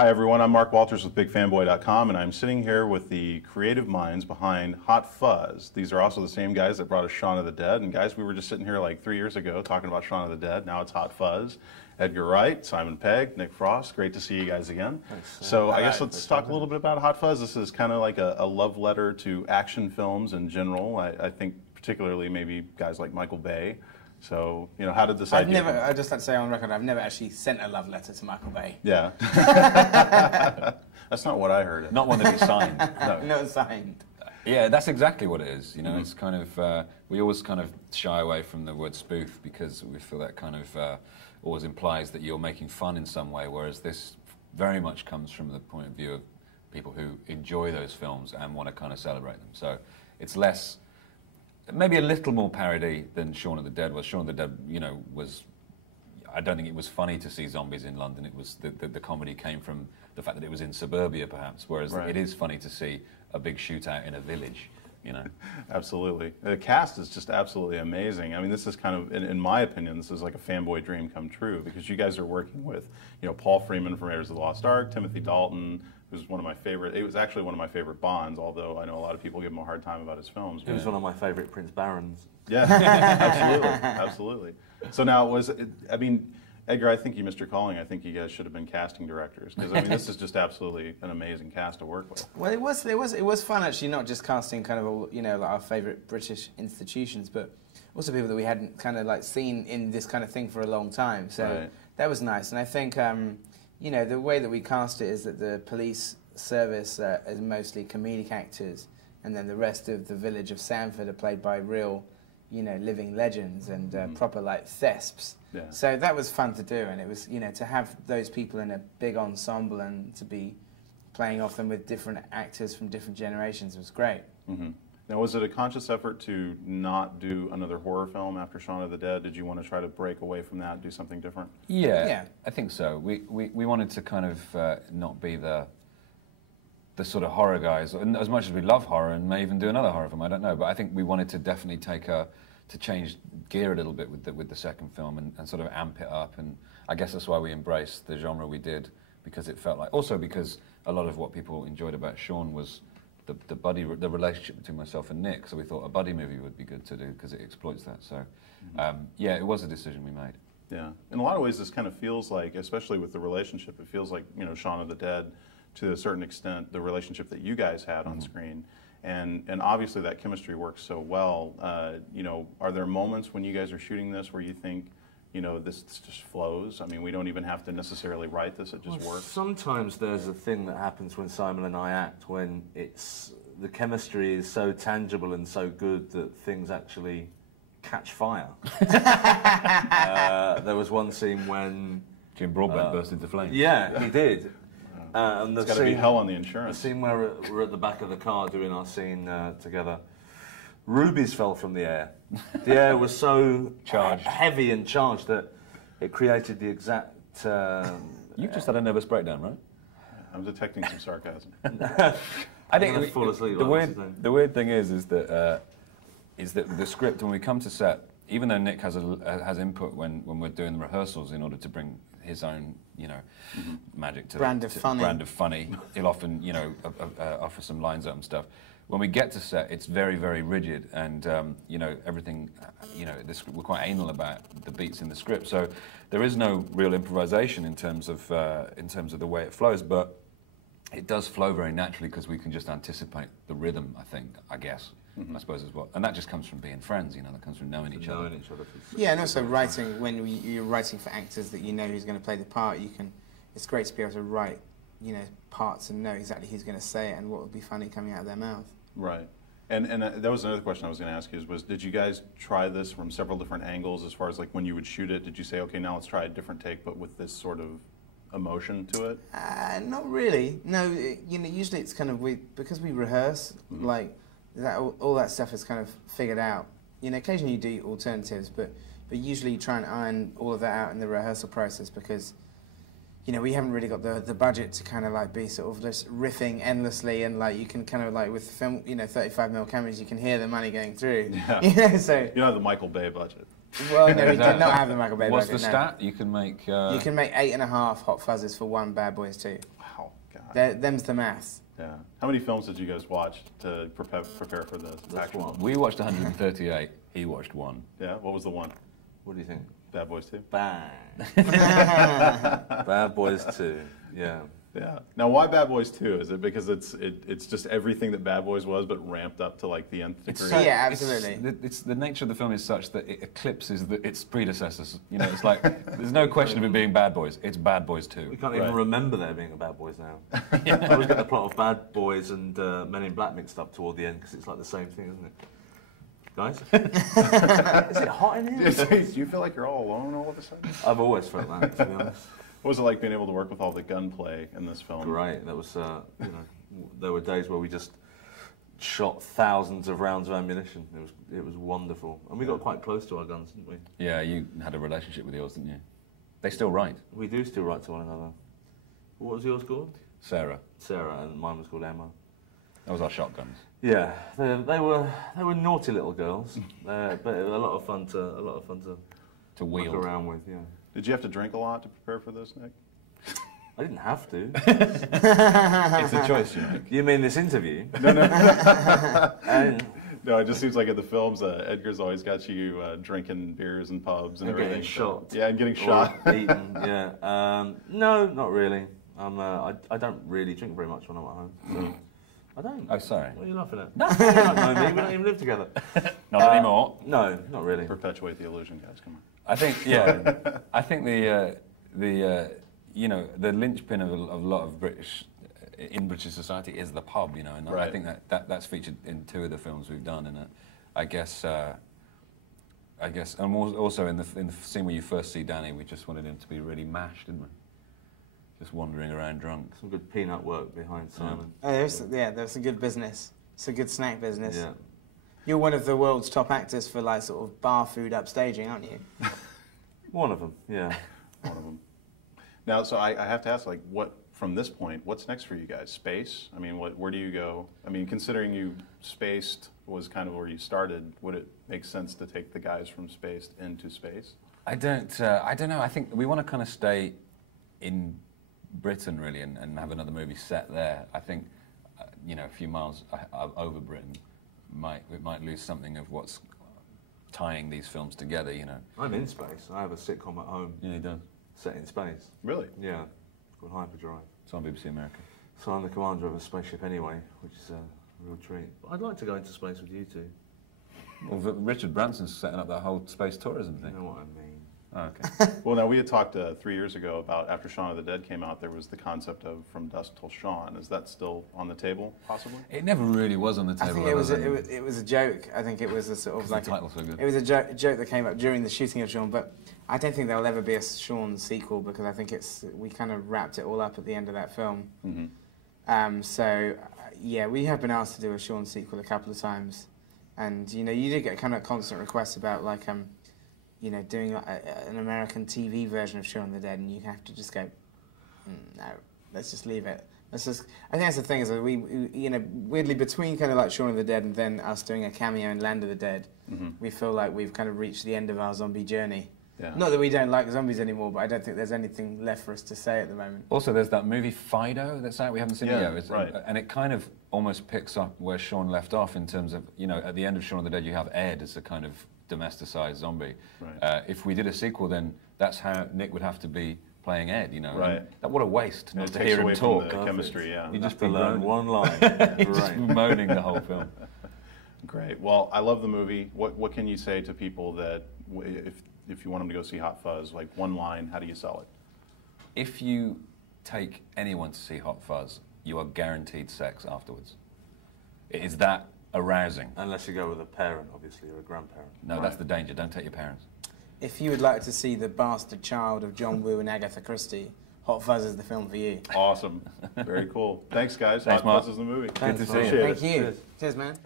Hi everyone, I'm Mark Walters with BigFanboy.com, and I'm sitting here with the creative minds behind Hot Fuzz. These are also the same guys that brought us Shaun of the Dead. And guys, we were just sitting here like 3 years ago talking about Shaun of the Dead. Now it's Hot Fuzz. Edgar Wright, Simon Pegg, Nick Frost. Great to see you guys again. Thanks. So I guess let's talk a little bit about Hot Fuzz. This is kind of like a love letter to action films in general. I think particularly maybe guys like Michael Bay. So, you know, how did this idea come? I'd just like to say on record, I've never actually sent a love letter to Michael Bay. Yeah. That's not what I heard. Not one that he signed. No. Not signed. Yeah, that's exactly what it is. You know, it's kind of, we always kind of shy away from the word spoof because we feel that kind of always implies that you're making fun in some way, whereas this very much comes from the point of view of people who enjoy those films and want to kind of celebrate them. So it's less, maybe a little more parody than Shaun of the Dead was. Shaun of the Dead, you know, was, I don't think it was funny to see zombies in London. It was, the comedy came from the fact that it was in suburbia, perhaps, whereas it is funny to see a big shootout in a village, you know. Absolutely. The cast is just absolutely amazing. I mean, this is kind of, in my opinion, this is like a fanboy dream come true, because you guys are working with, you know, Paul Freeman from Raiders of the Lost Ark, Timothy Dalton, who's one of my favorite, it was actually one of my favorite Bonds, although I know a lot of people give him a hard time about his films. He was one of my favorite Prince Barons. Yeah, absolutely, absolutely. So now, was it, I mean, Edgar, I think you missed your calling. I think you guys should have been casting directors, because I mean, this is just absolutely an amazing cast to work with. Well, it was fun actually, not just casting kind of all, you know, like our favourite British institutions, but also people that we hadn't kind of like seen in this kind of thing for a long time. So that was nice, and I think you know, the way that we cast it is that the police service is mostly comedic actors, and then the rest of the village of Sandford are played by real, you know, living legends and proper like thesps. Yeah. So that was fun to do, and it was, you know, to have those people in a big ensemble and to be playing off them with different actors from different generations was great. Now, was it a conscious effort to not do another horror film after Shaun of the Dead? Did you want to try to break away from that, do something different? Yeah, I think so. We wanted to kind of not be the sort of horror guys, and as much as we love horror and may even do another horror film, I don't know, but I think we wanted to definitely to change gear a little bit with the second film and sort of amp it up, and I guess that's why we embraced the genre we did, because it felt like, also because a lot of what people enjoyed about Shaun was the relationship between myself and Nick, so we thought a buddy movie would be good to do because it exploits that. So yeah, it was a decision we made. Yeah, in a lot of ways this kind of feels like, especially with the relationship, it feels like, you know, Shaun of the Dead, to a certain extent, the relationship that you guys had on screen. And obviously that chemistry works so well. You know, are there moments when you guys are shooting this where you think, you know, this just flows? I mean, we don't even have to necessarily write this, it just works. Sometimes there's a thing that happens when Simon and I act, when the chemistry is so tangible and so good that things actually catch fire. There was one scene when Jim Broadbent burst into flames. Yeah, he did. And it's got to be hell on the insurance. The scene where we're at the back of the car doing our scene together, rubies fell from the air. The air was so heavy and charged that it created the exact... You've just had a nervous breakdown, right? I'm detecting some sarcasm. I think fall asleep the weird thing is that the script, when we come to set, even though Nick has input when we're doing the rehearsals in order to bring his own, you know, magic to brand of funny. He'll often, you know, offer some lines up and stuff. When we get to set, it's very, very rigid, and you know, everything, you know, we're quite anal about the beats in the script. So there is no real improvisation in terms of the way it flows, but it does flow very naturally because we can just anticipate the rhythm. I guess. I suppose as well, and that just comes from being friends. You know, that comes from knowing each other. Yeah, and also writing, when you're writing for actors that you know who's going to play the part, it's great to be able to write, you know, parts and know exactly who's going to say it and what would be funny coming out of their mouth. Right. And that was another question I was going to ask you, was did you guys try this from several different angles as far as like when you would shoot it? Did you say, okay, now let's try a different take, but with this sort of emotion to it? Not really. No, you know, usually it's kind of, because we rehearse, like, all that stuff is kind of figured out. You know, occasionally you do alternatives, but usually you try and iron all of that out in the rehearsal process, because, you know, we haven't really got the budget to kind of like be sort of just riffing endlessly, and like you can kind of like with film, you know, 35mm cameras, you can hear the money going through. Yeah. You know, so you don't have the Michael Bay budget. Well, no, we did not have the Michael Bay What's budget, the no. stat? You can make... You can make 8.5 Hot Fuzzes for one Bad Boys 2. Wow, God. Them's the maths. Yeah. How many films did you guys watch to prepare for this? Actual? We watched 138. He watched one. Yeah. What was the one? What do you think? Bad Boys 2. Bang. Bad Boys 2. Yeah. Yeah. Now, why Bad Boys 2? Is it because it's just everything that Bad Boys was, but ramped up to like the nth degree? Yeah, absolutely. It's the nature of the film is such that it eclipses its predecessors. You know, it's like there's no question of it being Bad Boys. It's Bad Boys 2. We can't even remember there being a Bad Boys now. I always get the plot of Bad Boys and Men in Black mixed up toward the end because it's like the same thing, isn't it? Guys? Is it hot in here? Do you feel like you're all alone all of a sudden? I've always felt that, to be honest. What was it like being able to work with all the gunplay in this film? Great. That was, you know, there were days where we just shot thousands of rounds of ammunition. It was wonderful, and we got quite close to our guns, didn't we? Yeah, you had a relationship with yours, didn't you? They still write. We do still write to one another. What was yours called? Sarah. Sarah, and mine was called Emma. That was our shotguns. Yeah, they were naughty little girls, but it was a lot of fun to wield muck around with. Yeah. Did you have to drink a lot to prepare for this, Nick? I didn't have to. It's a choice you make. You mean this interview? No. No, it just seems like in the films, Edgar's always got you drinking beers and pubs and everything. Getting shot. Yeah, and getting shot. Eaten, yeah. No, not really. I don't really drink very much when I'm at home. So I don't. Oh, sorry. What are you laughing at? No, you don't know me. We don't even live together. Not anymore. No, not really. Perpetuate the illusion, guys. Come on. I think, yeah. I think the you know, the linchpin of a lot of British society is the pub, you know, and right. I think that's featured in 2 of the films we've done, and I guess, and also in the scene where you first see Danny, we just wanted him to be really mashed, didn't we? Just wandering around drunk. Some good peanut work behind Simon. Oh, there's some good business. It's a good snack business. Yeah. You're one of the world's top actors for like sort of bar food upstaging, aren't you? One of them, yeah. One of them. Now, so I have to ask, like, what from this point, what's next for you guys? Space? I mean, where do you go? I mean, considering you spaced was kind of where you started, would it make sense to take the guys from Spaced into space? I don't know. I think we want to kind of stay in Britain really and have another movie set there. I think, you know, a few miles over Britain it might lose something of what's tying these films together, you know. I'm in space. I have a sitcom at home. Yeah, he does. Set in space. Really? Yeah. Called Hyperdrive. It's on BBC America. So I'm the commander of a spaceship anyway, which is a real treat. But I'd like to go into space with you two. Well, Richard Branson's setting up that whole space tourism thing. You know what I mean. Oh, okay. Well, now we had talked 3 years ago about after Shaun of the Dead came out, there was the concept of From Dusk Till Dawn. Is that still on the table, possibly? It never really was on the table. I think it was a joke. I think it was a sort of like the title's so good. It was a joke that came up during the shooting of Shaun, but I don't think there'll ever be a Shaun sequel because I think we kind of wrapped it all up at the end of that film. Mm-hmm. Yeah, we have been asked to do a Shaun sequel a couple of times, and you know, you do get kind of constant requests about like you know, doing an American TV version of Shaun of the Dead, and you have to just go, no, let's just leave it. I think that's the thing is that we, you know, weirdly between kind of like Shaun of the Dead and then us doing a cameo in Land of the Dead, we feel like we've kind of reached the end of our zombie journey. Yeah. Not that we don't like zombies anymore, but I don't think there's anything left for us to say at the moment. Also, there's that movie Fido that's out. We haven't seen it yet. Right. And it kind of almost picks up where Shaun left off in terms of, you know, at the end of Shaun of the Dead, you have Ed as a kind of domesticized zombie. Right. If we did a sequel, then that's how Nick would have to be playing Ed, you know. Right. What a waste not it to hear him talk. From the chemistry, yeah. You just to learn one line. You just moaning the whole film. Great. Well, I love the movie. What can you say to people that if you want them to go see Hot Fuzz, like one line, how do you sell it? If you take anyone to see Hot Fuzz, you are guaranteed sex afterwards. It is that arousing. Unless you go with a parent, obviously, or a grandparent. No, that's the danger. Don't take your parents. If you would like to see the bastard child of John Woo and Agatha Christie, Hot Fuzz is the film for you. Awesome. Very cool. Thanks, guys. Thanks, Hot Fuzz is the movie. Good to see you. Thank you. Cheers, man.